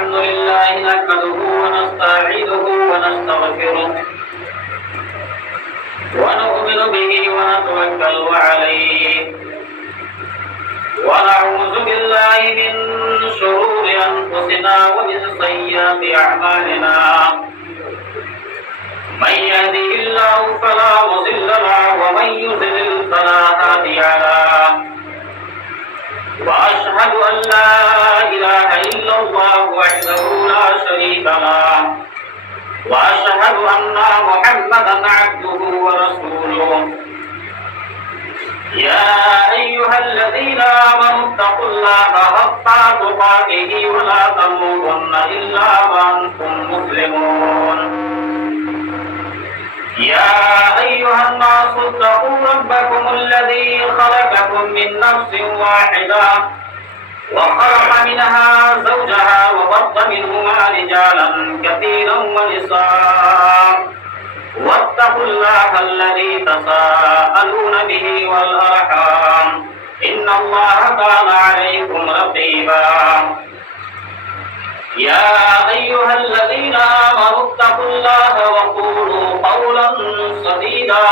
الحمد لله نحمده ونستعينه ونستغفره ونؤمن به ونتوكل عليه ونعوذ بالله من شرور أنفسنا ومن سيئات أعمالنا من يهده الله فلا مضل له ومن يضلل فلا هادي له وأشهد أن لا إله إلا الله وحده لا شريك له وأشهد أن محمدا عبده ورسوله يا أيها الذين آمنوا اتقوا الله حق تقاته ولا تموتن إلا وأنتم مسلمون يا أيها الناس اتقوا ربكم الذي خلقكم من نفس واحدة وخلق منها زوجها وبث منهما رجالا كثيرا ونساء واتقوا الله الذي تساءلون به والأرحام إن الله كان عليكم رقيبا يا أيها الذين آمنوا اتقوا الله وقولوا قولا سديدا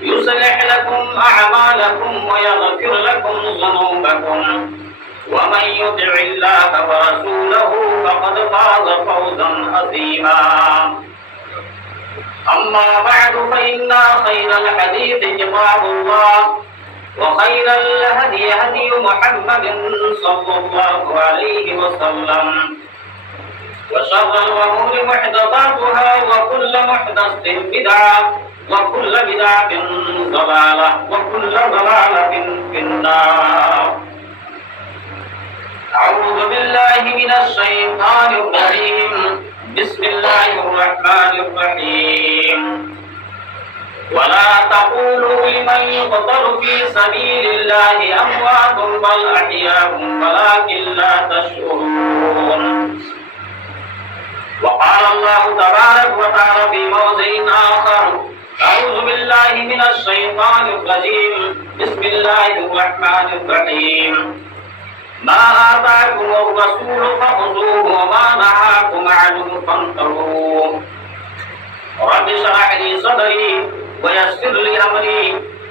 يصلح لكم أعمالكم ويغفر لكم ذنوبكم ومن يطع الله ورسوله فقد فاز فوزا عظيما أما بعد فإن خير الحديث كتاب الله وخير الهدي هدي محمد صلى الله عليه وسلم وشر الأمور محدثاتها وكل محدثة بدعة وكل بدعة ضلالة وكل ضلالة في النار أعوذ بالله من الشيطان الرجيم بسم الله الرحمن الرحيم ولا تقولوا لمن يقتل في سبيل الله أموات بل أحياء ولكن لا تشعرون وقال الله تبارك وتعالى في موضع آخر أعوذ بالله من الشيطان الرجيم بسم الله الرحمن الرحيم ما آتاكم الرسول فخذوه وما نهاكم عنه فانتهوا رب اشرح لي صدري ويسر لي أمري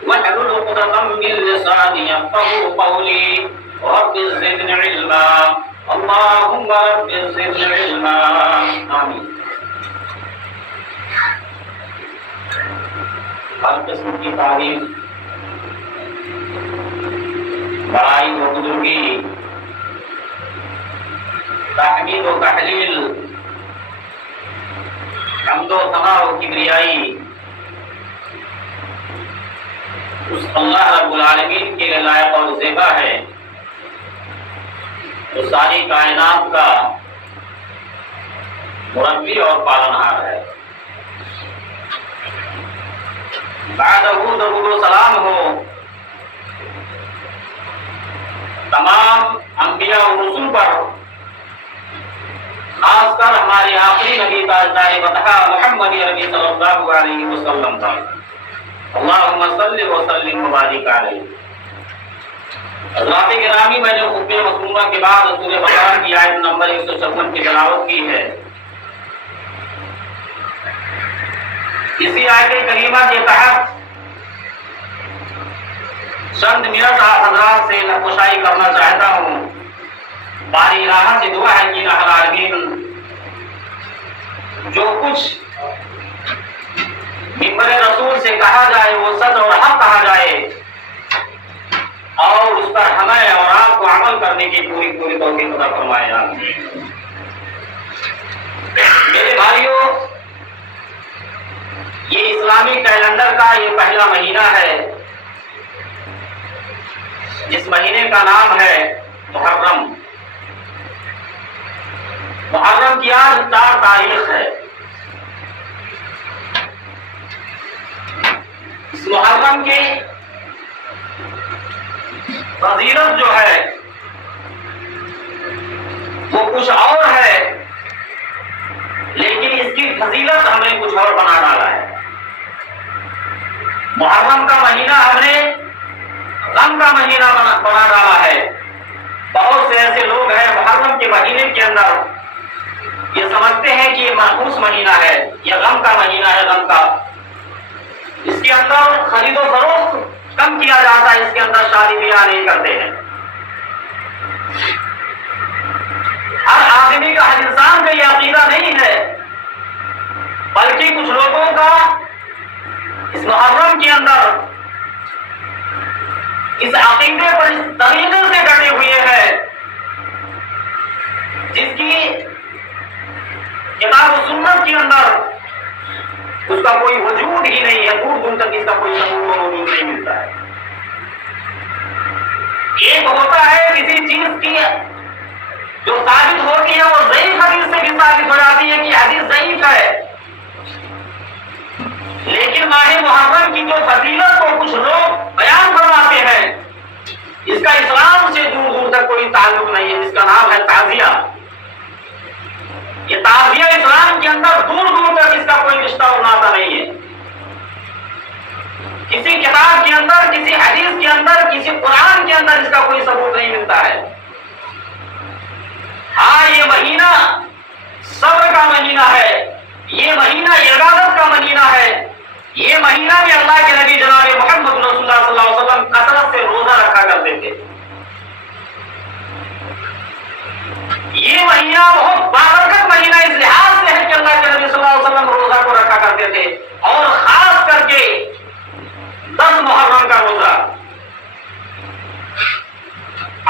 واحلل عقدة من لساني يفقهوا قولي رب زدني علما اللهم رب زدني علما آمين. ہر قسم کی تعریف بڑائی و بزرگی تحمید و تحلیل حمد و ثنا و کبریائی اس اللہ رب العالمین کے لیے لائق اور زیبا ہے جو ساری کائنات کا مربی اور پالنہار ہے. بعد درود و سلام ہو تمام انبیاء و رسول پر، خاص کر ہمارے آخری نبی تاجدار مدحہ محمد عربی صلی اللہ علیہ وسلم پر. اللہم صلی وسلم وبارک علیہ. حضرات گرامی، میں نے خطبہ مسموعہ کے بعد سورہ بقرہ کی آیت نمبر 156 کی تلاوت کی ہے. اسی آیت کریمہ کے تحت چند منٹ آپ حضرات سے نقشائی کرنا چاہتا ہوں. باری الہ سے دعا ہے کہ الہ العالمین جو کچھ منبر رسول سے کہا جائے وہ سچ اور حق کہا جائے اور اس پر ہمیں اور آپ کو عمل کرنے کی پوری توفیق عطا فرمائے. میرے بھائیوں، یہ اسلامی کیلنڈر کا یہ پہلا مہینہ ہے جس مہینے کا نام ہے محرم. محرم کی آج 4 تاریخ ہے. اس محرم کی فضیلت جو ہے وہ کچھ اور ہے، لیکن اس کی فضیلت ہم نے کچھ اور بنا ڈالا ہے. محرم کا مہینہ ہم نے غم کا مہینہ بنا ڈالا ہے. بہت سے ایسے لوگ ہیں محرم کے مہینے کے اندر یہ سمجھتے ہیں کہ یہ منحوس مہینہ ہے، یہ غم کا مہینہ ہے، غم کا، اس کے اندر خرید و فروخت کم کیا جاتا ہے، اس کے اندر شادی بیاہ نہیں کرتے ہیں۔ ہر آدمی کا، ہر انسان کا یہ عقیدہ نہیں ہے، بلکہ کچھ لوگوں کا اس محرم کے اندر اس عقیدے پر اس طریقے سے ڈٹے ہوئے ہیں جس کی کتاب و سنت کے اندر اس کا کوئی وجود ہی نہیں ہے، دور دور تک اس کا کوئی ثبوت موجود نہیں ملتا ہے۔ ایک ہوتا ہے کسی چیز کی جو ثابت ہوتی ہے وہ ضعیف حدیث سے بھی ثابت ہو جاتی ہے کہ حدیث ضعیف ہے، لیکن ماہ محرم کی جو فضیلت کو کچھ لوگ بیان فرماتے ہیں، اس کا اسلام سے دور دور تک کوئی تعلق نہیں ہے، جس کا نام ہے تعزیہ۔ یہ تعزیہ اسلام کے اندر دور دور تک اس کا کوئی رشتہ اور ناطہ نہیں ہے، کسی کتاب کے اندر، کسی حدیث کے اندر، کسی قرآن کے اندر اس کا کوئی ثبوت نہیں ملتا ہے۔ ہاں، یہ مہینہ صبر کا مہینہ ہے، یہ مہینہ عبادت کا مہینہ ہے، یہ مہینہ میں اللہ کے نبی جناب محمد رسول اللہ صلی اللہ علیہ وسلم کثرت سے روزہ رکھا کرتے تھے۔ یہ مہینہ بہت بابرکت مہینہ اس لحاظ سے ہے کہ اللہ کے نبی صلی اللہ علیہ وسلم روزہ کو رکھا کرتے تھے، اور خاص کر کے 10 محرم کا روزہ۔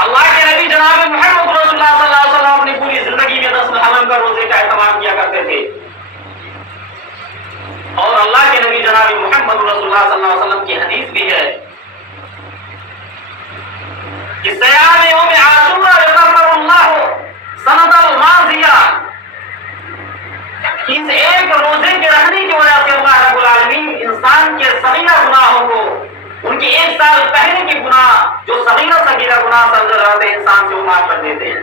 اللہ کے نبی جناب محمد رسول اللہ صلی اللہ علیہ وسلم اپنی پوری زندگی میں 10 محرم کا روزے کا اہتمام کیا کرتے تھے، اور اللہ کے نبی جناب محمد رسول اللہ صلی اللہ علیہ وسلم کی حدیث بھی ہے کہ صیام یوم عاشوراء یغفر اللہ سنۃ الماضیہ، اس ایک روزے کے رکھنے کی وجہ سے اللہ رب العالمین انسان کے صغیرہ گناہوں کو، ان کے 1 سال پہلے کے گناہ جو صغیرہ صغیرہ گناہ سمجھے جاتے ہیں، انسان سے وہ معاف کر دیتے ہیں۔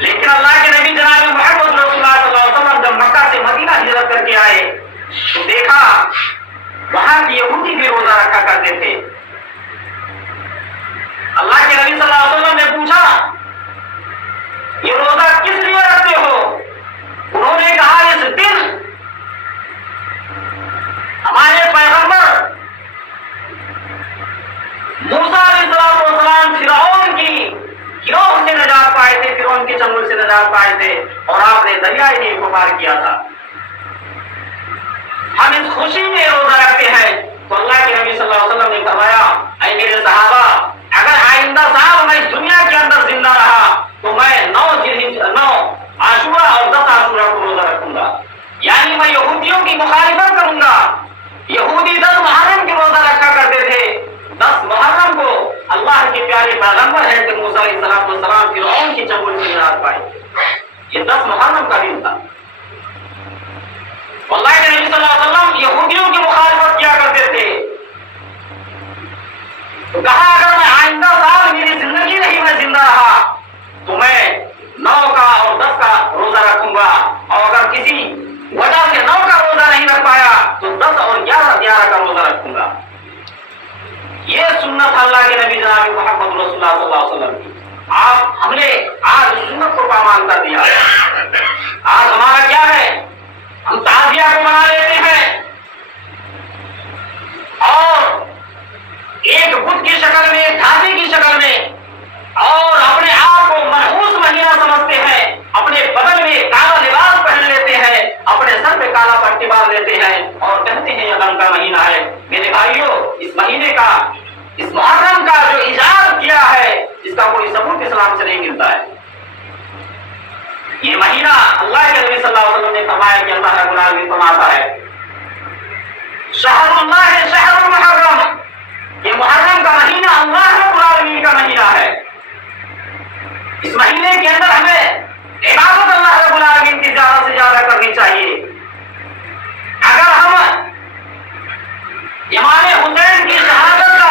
لیکن اللہ کے نبی جناب محمد رسول اللہ صلی اللہ علیہ وسلم جب مکہ سے مدینہ ہجرت کر کے آئے تو دیکھا وہاں کے یہودی بھی روزہ رکھا کرتے تھے۔ اللہ کے نبی صلی اللہ علیہ وسلم نے پوچھا، یہ روزہ کس لیے رکھتے ہو؟ انہوں نے کہا، اس دن ہمارے پیغمبر موسیٰ علیہ السلام فرعون کی گروہ سے نجات پائے تھے، فرعون کے چنگل سے نجات پائے تھے، اور آپ نے دریائے نیل کو پار کیا تھا۔ ہم اس خوشی میں روزہ رکھتے ہیں۔ تو اللہ کے نبی صلی اللہ علیہ وسلم نے فرمایا، اے میرے صحابہ، اگر آئندہ سال میں اس دنیا کے اندر زندہ رہا تو میں 9 عاشوراء اور 10 عاشوراء کو روزہ رکھوں گا، یعنی میں یہودیوں کی مخالفت کروں گا۔ یہودی 10 محرم کے روزہ رکھا کرتے تھے، 10 محرم کو اللہ کے پیارے پیغمبر ہیں کہ موسیٰ علیہ السلام فرعون کی چنگل سے نجات پائے، یہ 10 محرم کا دن تھا۔ اللہ کے نبی صلی اللہ علیہ وسلم یہودیوں کی مخالفت کیا کرتے تھے، تو کہا اگر میں آئندہ سال میری زندگی نہیں میں زندہ رہا تو میں 9 کا اور 10 کا روزہ رکھوں گا، اور اگر کسی وجہ سے 9 کا روزہ نہیں رکھ پایا تو 10 اور 11 کا روزہ رکھوں گا۔ یہ سنت اللہ کے نبی جناب محمد رسول اللہ صلی اللہ علیہ وسلم کی۔ ہم نے آج سنت کو پامال کر دیا، آج ہمارا کیا ہے، ہم تعزیہ کو منا لیتے ہیں اور ایک بت کی شکل میں، دھاگے کی شکل میں، اور اپنے آپ کو منحوس مہینہ سمجھتے ہیں، اپنے بدن میں کالا لباس پہن لیتے ہیں، اپنے سر پہ کالا پٹی باندھ لیتے ہیں اور کہتے ہیں یہ غم کا مہینہ ہے۔ میرے بھائیوں، اس مہینے کا، اس محرم کا جو ایجاد کیا ہے، اس کا کوئی ثبوت اسلام سے نہیں ملتا ہے۔ یہ مہینہ اللہ کے نبی صلی اللہ علیہ وسلم نے فرمایا کہ اللہ رب العالمین فرماتا ہے، شہر اللہ شہر المحرم، یہ محرم کا مہینہ اللہ رب العالمین کا مہینہ ہے۔ اس مہینے کے اندر ہمیں عبادت اللہ رب العالمین کی زیادہ سے زیادہ کرنی چاہیے۔ اگر ہم امام حسین کی شہادت کا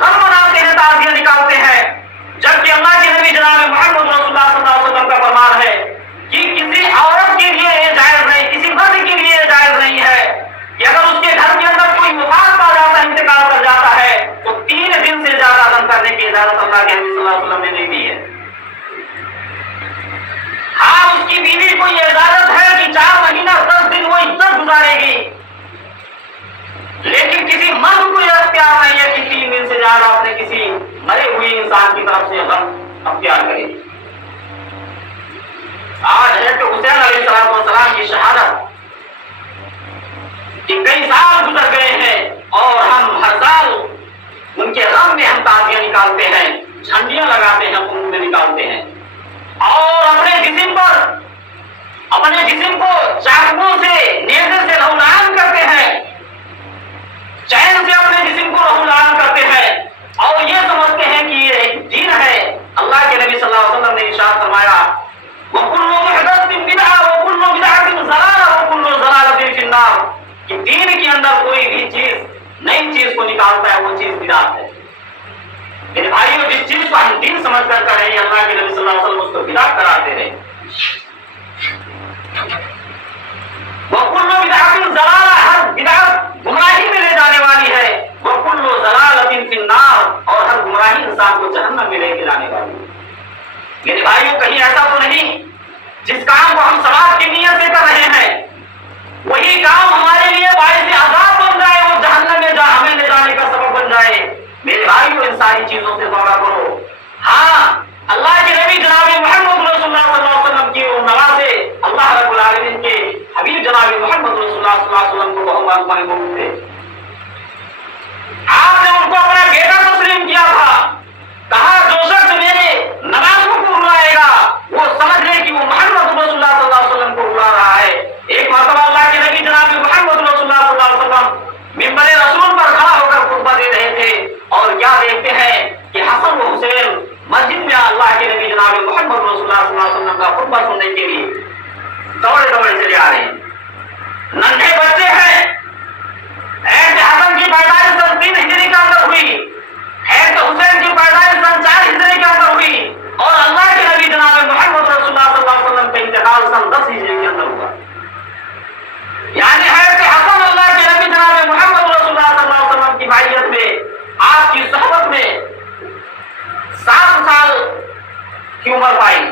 غم مناتے ہیں، تعزیہ نکالتے ہیں، جبکہ اللہ کے نبی جناب محمد رسول اللہ صلی اللہ علیہ وسلم کا فرمان ہے کہ کسی عورت کے لیے یہ جائز نہیں، کسی مرد کے لیے یہ جائز نہیں ہے کہ اگر اس کے گھر کے اندر کوئی وفات پا جاتا ہے، انتقال کر جاتا ہے، تو 3 دن سے زیادہ غم کرنے کی اجازت اللہ کے نبی صلی اللہ علیہ وسلم نے نہیں دی ہے۔ کی بیوی کو یہ اجازت ہے کہ 4 مہینہ 10 دن وہ عزت گزارے گی، لیکن کسی مرد کو یہ اختیار نہیں ہے کہ 3 دن سے زیادہ اپنے کسی مرے ہوئے انسان کی طرف سے غم اختیار کرے۔ آج حضرت حسین علیہ السلام کی شہادت کہ کئی سال گزر گئے ہیں اور ہم ہر سال ان کے غم میں ہم تازیاں نکالتے ہیں، جھنڈیاں لگاتے ہیں، خون میں نکالتے ہیں، اور اپنے جسم کو چاقوؤں سے نیزے سے لہولان کرتے ہیں، چین سے اپنے جسم کو لہولان کرتے ہیں، اور یہ سمجھتے ہیں کہ یہ ایک دین ہے۔ اللہ کے نبی صلی اللہ علیہ وسلم نے ارشاد فرمایا وَكُلُّ مُحْدَثٍ بِدْعَةٍ وَكُلُّ بِدْعَةٍ ضَلَالَةٍ وَكُلُّ ضَلَالَةٍ فِي النَّارِ، کہ دین کے اندر کوئی بھی چیز نئی چیز کو نکالتا ہے وہ چیز بدعت ہے۔ میرے بھائیوں، جس چیز کو ہم دین سمجھ کر کر رہے ہیں اللہ کے نبی صلی اللہ علیہ وسلم اس کو بدعت قرار دے رہے ہیں۔ وَكُلُّ بِدْعَةٍ ضَلَالَةٍ، ہر بدعت گمراہی میں لے جانے والی ہے، وَكُلُّ ضَلَالَةٍ فِي النَّارِ، اور ہر گمراہی انسان کو جہنم میں لے کے جانے والی ہے۔ میرے بھائیوں، کہیں ایسا تو نہیں جس کام کو ہم ثواب کی نیت سے کر رہے ہیں وہی کام ہمارے لیے باعث عذاب بن جائے، وہ جہنم میں ہمیں لے جانے کا سبب بن جائے؟ میرے بھائیوں، ان ساری چیزوں سے توبہ کرو۔ ہاں، اللہ کے نبی جناب محمد رسول اللہ صلی اللہ علیہ وسلم کی نوازے اللہ رب العالمین کے حبیب جناب محمد رسول اللہ صلی اللہ علیہ وسلم کو بہت محبوب تھے۔ آپ نے ان کو اپنا بیٹا تسلیم کیا تھا، کہا جو شخص میرے نمازوں کو رلائے گا وہ سمجھ لے کہ وہ محمد رسول اللہ صلی اللہ علیہ وسلم کو رلا رہا ہے۔ ایک مرتبہ اللہ کے نبی جناب محمد رسول اللہ صلی اللہ علیہ وسلم منبر رسول پر کھڑا ہو کر خطبہ دے رہے تھے، اور کیا دیکھتے ہیں کہ حسن و حسین مسجد میں اللہ کے نبی جناب محمد رسول اللہ صلی اللہ علیہ وسلم کا خطبہ سننے کے لیے دوڑے دوڑے چلے آ رہے ہیں۔ ننھے بچے ہیں، ایسے حسن کی پیدائش سن 3 ہجری کے اندر ہوئی، ایسے حسین کی پیدائش سن 4 ہجری کے اندر ہوئی، اور اللہ کے نبی جناب محمد رسول اللہ صلی اللہ علیہ وسلم کا انتقال سن 10 ہجری کے اندر ہوا۔ یعنی حضرت حسن اللہ کے نبی جناب محمد رسول اللہ صلی اللہ علیہ وسلم کی معیت میں، آپ کی صحبت میں 7 سال کی عمر پائی،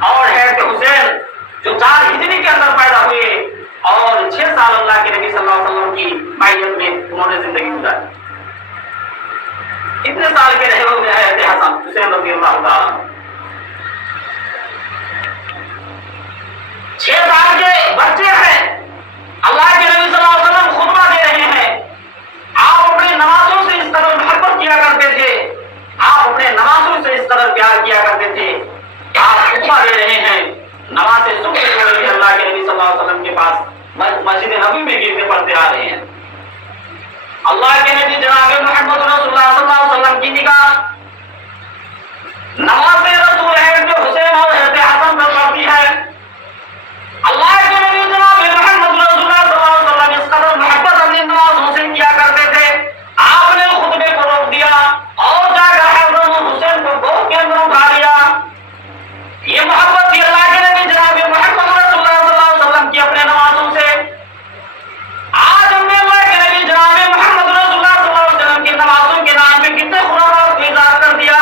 اور حضرت حسین جو 4 ہجری کے اندر پیدا ہوئے اور 6 سال اللہ کے نبی صلی اللہ علیہ وسلم کی معیت میں انہوں نے زندگی گزاری۔ کتنے سال کے رہے ہوئے حضرت حسن حسین رضی اللہ تعالیٰ؟ 6 سال کے بچے ہیں، اللہ کے نبی صلی اللہ علیہ وسلم خطبہ دے رہے ہیں۔ آپ اپنے نمازوں سے اس قدر محبت کیا کرتے تھے، آپ اپنے نمازوں سے اس قدر پیار کیا کرتے تھے، آپ خطبہ دے رہے ہیں، نماز صبح کے وقت اللہ کے نبی صلی اللہ علیہ وسلم کے پاس مسجد نبی میں گرتے پڑتے آ رہے ہیں۔ اللہ کے نبی جناب محمد رسول اللہ صلی اللہ علیہ وسلم کی نگاہ نماز رسول ہے جو حسین اور حضرت حسن پر پڑتی ہے۔ اللہ کے نبی جناب محمد رسول اللہ صلی اللہ علیہ وسلم اس قدر محبت اپنی نمازوں سے کیا کرتے تھے، آپ نے خطبے کو روک دیا اور جا کر حضرت حسین کو گود کے اندر اٹھا لیا۔ یہ محبت تھی اللہ کے نبی جناب محمد رسول اللہ صلی اللہ علیہ وسلم کی اپنے نمازوں سے۔ آج ہم نے اللہ کے نبی جناب محمد رسول اللہ صلی اللہ علیہ وسلم کی نمازوں کے نام پہ کتنے خرافات کا اظہار کر دیا۔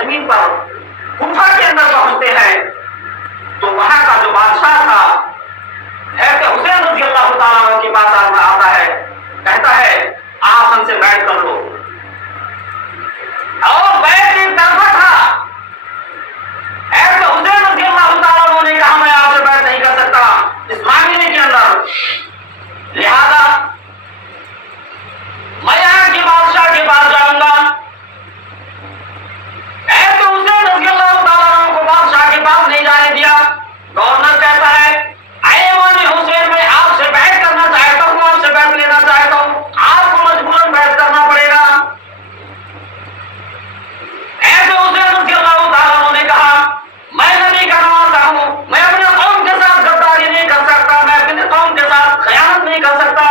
سرزمین پر کوفہ کے اندر پہنچتے ہیں تو وہاں کا جو بادشاہ تھا حضرت حسین رضی اللہ تعالیٰ عنہ کے پاس آتا ہے، کہتا ہے آپ ہم سے بیعت کر لو، اور بیعت ایک طرفہ تھا۔ حضرت حسین رضی اللہ تعالیٰ عنہ نے کہا میں آپ سے بیعت نہیں کر سکتا اس معاملے کے اندر، لہذا میں یہاں کے بادشاہ کے پاس جاؤں گا۔ حضرت حسین رضی اللہ تعالیٰ عنہ کو بادشاہ کے پاس نہیں جانے دیا۔ گورنر کہتا ہے اے امام حسین میں آپ سے بیعت کرنا چاہتا ہوں، آپ سے بیعت لینا چاہتا ہوں، آپ کو مجبوراً بیعت کرنا پڑے گا۔ حضرت حسین رضی اللہ تعالیٰ عنہ نے کہا میں نبی کا نواسہ ہوں، میں اپنے قوم کے ساتھ غداری نہیں کر سکتا، میں اپنے قوم کے ساتھ خیانت نہیں کر سکتا،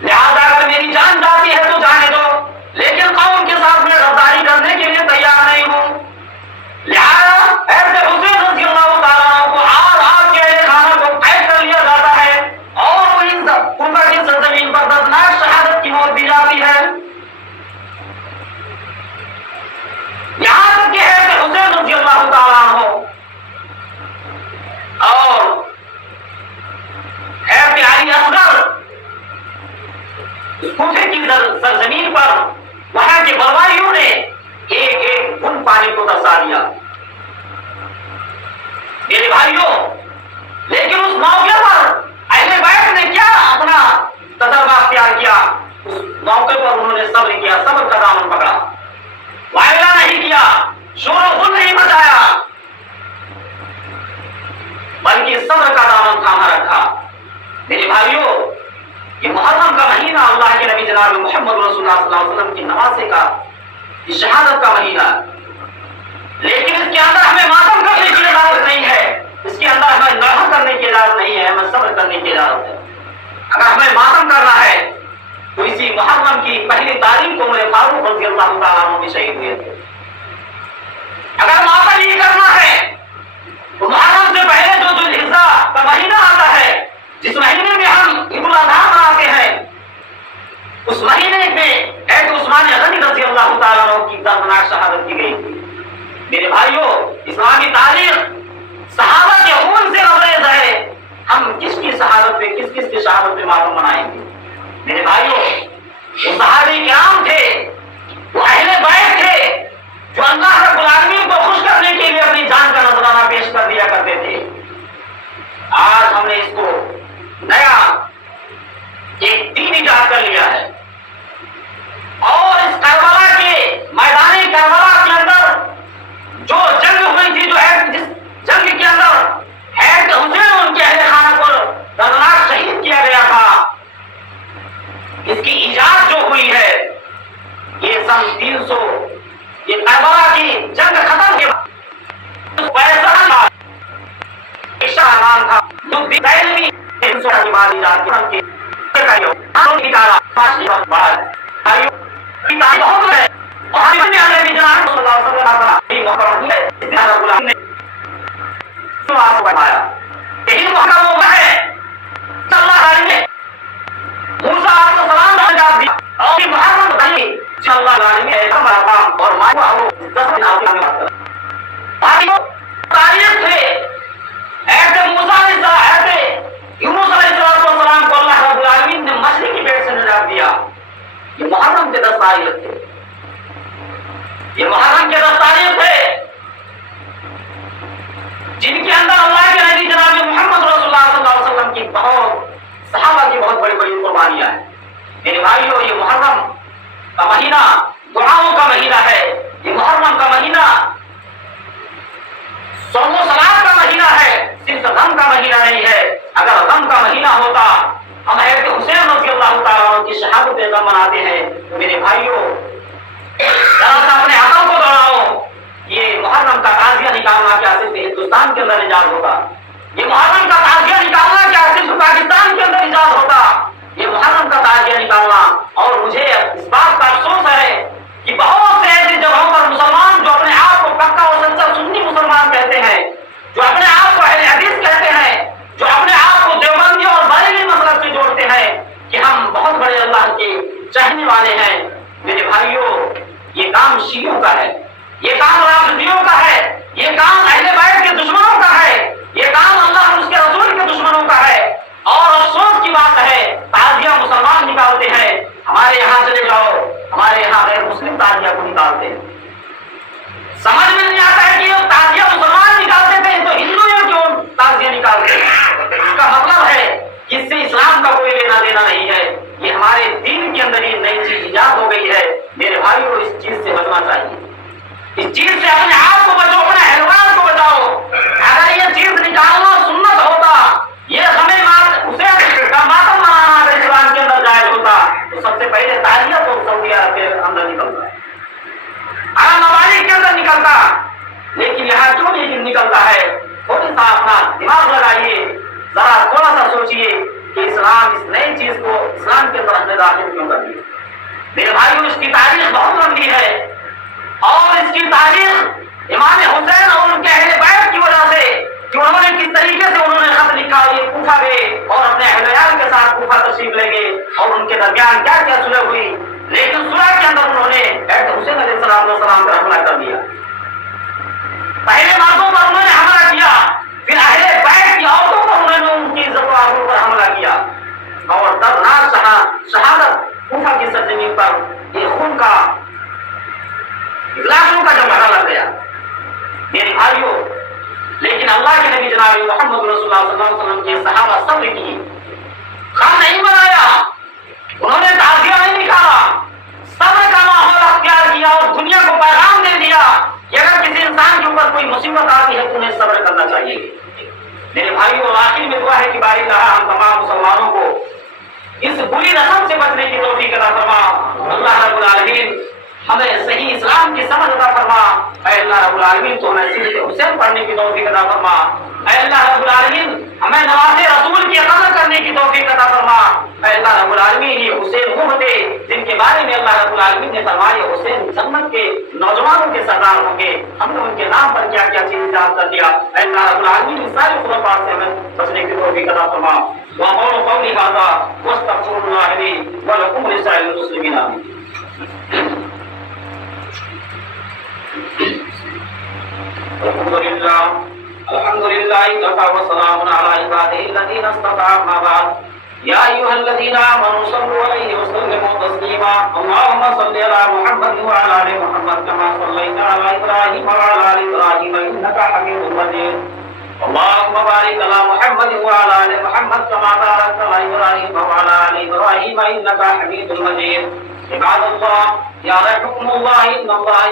لہذا اگر میری جان جاتی ہے تو جانے دو، لیکن قوم کے ساتھ میں غداری کرنے کے لیے تیار نہیں ہوں۔ لہذا حضرت حسین رضی اللہ تعالیٰ عنہ کو آپ کے اہل خانہ کو قید کر لیا جاتا ہے اور وہ اس کوفہ کی سرزمین پر دردناک شہادت کی موت دی جاتی ہے۔ یہاں تک کہ حضرت حسین رضی اللہ تعالیٰ عنہ اور حضرت علی اصغر کوفے کی سرزمین پر وہاں کے بلوائیوں نے ایک ایک بند پانی کو ترسا دیا میرے بھائیوں، لیکن اس موقع پر اہل بیت نے کیا اپنا تجربہ اختیار کیا؟ اس موقع پر انہوں نے صبر کیا، صبر کا دامن پکڑا، وائلہ نہیں کیا، شور و غل نہیں مچایا، بلکہ صبر کا دامن تھاما رکھا۔ میرے بھائیوں، یہ محرم کا مہینہ اللہ کے نبی جناب محمد رسول اللہ صلی اللہ علیہ وسلم کی نواسے کا، یہ شہادت کا مہینہ، لیکن اس کے اندر ہمیں ماتم کرنے کی اجازت نہیں ہے، اس کے اندر ہمیں نرم کرنے کی اجازت نہیں ہے، ہمیں صبر کرنے کی اجازت ہے۔ اگر ہمیں ماتم کرنا ہے تو اسی محرم کی پہلی تاریخ کو عمر فاروق رضی اللہ تعالیٰ عنہ بھی شہید ہوئے تھے۔ اگر ماتم یہ کرنا ہے تو محرم سے پہلے جو ذوالحجہ کا مہینہ آتا ہے، جس مہینے میں ہم عید الاضحیٰ مناتے ہیں، اس مہینے میں حضرت عثمان غنی رضی اللہ تعالیٰ عنہ کی دردناک شہادت کی گئی تھی۔ میرے بھائیوں، اسلامی تاریخ صحابہ کے خون سے لبریز ہے، ہم کس کی شہادت پہ، کس کی شہادت پہ معلوم منائیں گے؟ میرے بھائیوں، وہ صحابی کرام تھے، وہ اہل بیت تھے، جو اللہ رب العالمین کو خوش کرنے کے لیے اپنی جان کا نذرانہ پیش کر دیا کرتے تھے۔ آج ہم نے اس کو نیا ایک دین ایجاد کر لیا ہے، اور اس کربلا کے میدان کربلا کے اندر جو جنگ ہوئی تھی، جو ہے جس جنگ کے اندر حضرت حسین ان کے اہل خانہ کو دردناک شہید کیا گیا تھا، اس کی ایجاد جو ہوئی ہے یہ سن 300، یہ کربلا کی جنگ ختم کے بعد ایک شاہنام تھا جو دہلوی 300 کی بعد ایجاد کی بہت ہے، اور ہمیں جناب صلی اللہ علیہ وسلم یہی محرم وہ ہے اللہ علیہ نے موسیٰ علیہ السلام کا نجات دیا، اور یہ محرم بھائی صلی اللہ علیہ نے ایسا مرقام اور مائنو 10 دن آتی ہمیں بات کرا تاریخ سے ایسے موسیٰ علیہ السلام، ایسے یونس علیہ السلام کو اللہ رب العالمین نے مچھلی کی پیٹ سے نجات دیا۔ یہ محرم کے 10 تاریخ تھے، یہ محرم کے 10 تاریخ تھے جن کے اندر اللہ کے نبی جناب محمد رسول اللہ صلی اللہ علیہ وسلم کی بہت صحابہ کی بہت بڑی بڑی قربانیاں ہیں۔ میرے بھائیوں، یہ محرم کا مہینہ دعاؤں کا مہینہ ہے، یہ محرم کا مہینہ صوم و صلات کا مہینہ ہے، صرف غم کا مہینہ نہیں ہے۔ اگر غم کا مہینہ ہوتا، ہم حضرت حسین رضی اللہ تعالیٰ عنہ کی شہادت غم مناتے ہیں، تو میرے بھائیوں ذرا سا اپنے عقل کو دوڑاؤ، یہ محرم کا تعزیہ نکالنا کیا صرف ہندوستان کے اندر ایجاد ہوتا؟ یہ محرم کا تعزیہ نکالنا کیا صرف پاکستان کے اندر ایجاد ہوتا؟ یہ محرم کا تعزیہ نکالنا، اور مجھے اس بات کا افسوس ہے کہ بہت سے ایسی جگہوں پر مسلمان جو اپنے آپ کو پکا اور سچا سنی مسلمان کہتے ہیں، جو اپنے آپ کو اہل حدیث کہتے ہیں، جو اپنے آپ کو دیوبندی اور بریلوی مذہب سے جوڑتے ہیں کہ ہم بہت بڑے اللہ کے چاہنے والے ہیں، میرے بھائیوں یہ کام شیعوں کا ہے، یہ کام رافضیوں کا ہے، یہ کام اہل بیت کے دشمنوں کا ہے، یہ کام اللہ اور اس کے رسول کے دشمنوں کا ہے۔ اور افسوس کی بات ہے تعزیہ مسلمان نکالتے ہیں، ہمارے یہاں چلے جاؤ، ہمارے یہاں غیر مسلم تعزیہ کو نکالتے ہیں۔ سمجھ میں نہیں آتا ہے کہ یہ تعزیہ مسلمان نکالتے تھے تو ہندو کیوں تعزیہ نکالتے ہیں؟ اس کا مطلب ہے کہ اس سے اسلام کا کوئی لینا دینا نہیں ہے، یہ ہمارے دین کے اندر ہی نئی چیز ایجاد ہو گئی ہے۔ میرے بھائیوں کو اس چیز سے بچنا چاہیے، اس چیز سے اپنے آپ کو بچاؤ، اپنے اہلوان کو بچاؤ۔ اگر یہ چیز نکالنا سنت ہوتا، یہ ہمیں حسین کا ماتم منانا اگر اسلام کے اندر جائز ہوتا تو سب سے پہلے تعزیہ تو سعودی عرب کے اندر نکلتا، عرب ممالک کے اندر نکلتا، لیکن یہاں کیوں نہیں نکلتا ہے؟ تھوڑی سا اپنا دماغ لگائیے، ذرا تھوڑا سا سوچئے کہ اسلام اس نئی چیز کو اسلام کے اندر ہم نے داخل کیوں کر دیا؟ میرے بھائیوں اس کی تاریخ بہت لمبی ہے، اور اس کی تاریخ امام حسین اور ان کے اہل بیت کی وجہ سے کہ انہوں نے کس طریقے سے انہوں نے خط لکھا، یہ کوفہ گئے اور اپنے اہل عیال کے ساتھ کوفہ تشریف لے گئے اور ان کے درمیان کیا کیا صلح ہوئی، لیکن صلح کے اندر انہوں نے حسین علیہ السلام پر حملہ کر دیا۔ پہلے مردوں پر انہوں نے حملہ کیا، پھر اہل بیت کی عورتوں پر انہوں نے ان کی عزت و آبرو پر حملہ کیا، اور دردناک شہادت کوفہ کی سرزمین پر یہ خون کا لاکھوں کا جمہورہ لگ گیا۔ میرے بھائیوں، لیکن اللہ کے نبی جناب محمد رسول اللہ صلی اللہ علیہ وسلم کے صحابہ صبر کی، خم نہیں بنایا، انہوں نے تعزیہ نہیں نکالا، صبر کا ماحول اختیار کیا اور دنیا کو پیغام دے دیا کہ اگر کسی انسان کے اوپر کوئی مصیبت آتی ہے تو انہیں صبر کرنا چاہیے۔ میرے بھائیوں، آخر میں دعا ہے کہ باری تعالیٰ ہم تمام مسلمانوں کو اس بری رسم سے بچنے کی توفیق عطا فرما۔ اللہ رب العالمین ہمیں صحیح اسلام کی سمجھ عطا فرما۔ اے اللہ رب العالمین تو ہمیں سیرت حسین پڑھنے کی توفیق عطا فرما۔ اے اللہ رب العالمین ہمیں نواز رسول کی قدر کرنے کی توفیق عطا فرما۔ اے اللہ رب العالمین یہ حسین وہ تھے جن کے بارے میں اللہ رب العالمین نے فرمایا حسین جنت کے نوجوانوں کے سردار ہوں گے، ہم نے ان کے نام پر کیا کیا چیز ایجاد کر دیا۔ اے اللہ رب العالمین اس سارے خلفاء سے ہمیں بچنے کی توفیق عطا فرما۔ وأقول قولي هذا واستغفر الله لي ولكم ولسائر المسلمين آمين۔ الحمد لله كفى وسلام على عباده الذين اصطفى أما بعد يا أيها الذين آمنوا صلوا عليه وسلموا تسليما اللهم صل على محمد وعلى آل محمد كما صليت على إبراهيم وعلى آل إبراهيم إنك حميد مجيد اللهم بارك على محمد وعلى آل محمد كما باركت على إبراهيم وعلى آل إبراهيم إنك حميد مجيد عباد الله يا رحمكم الله إن الله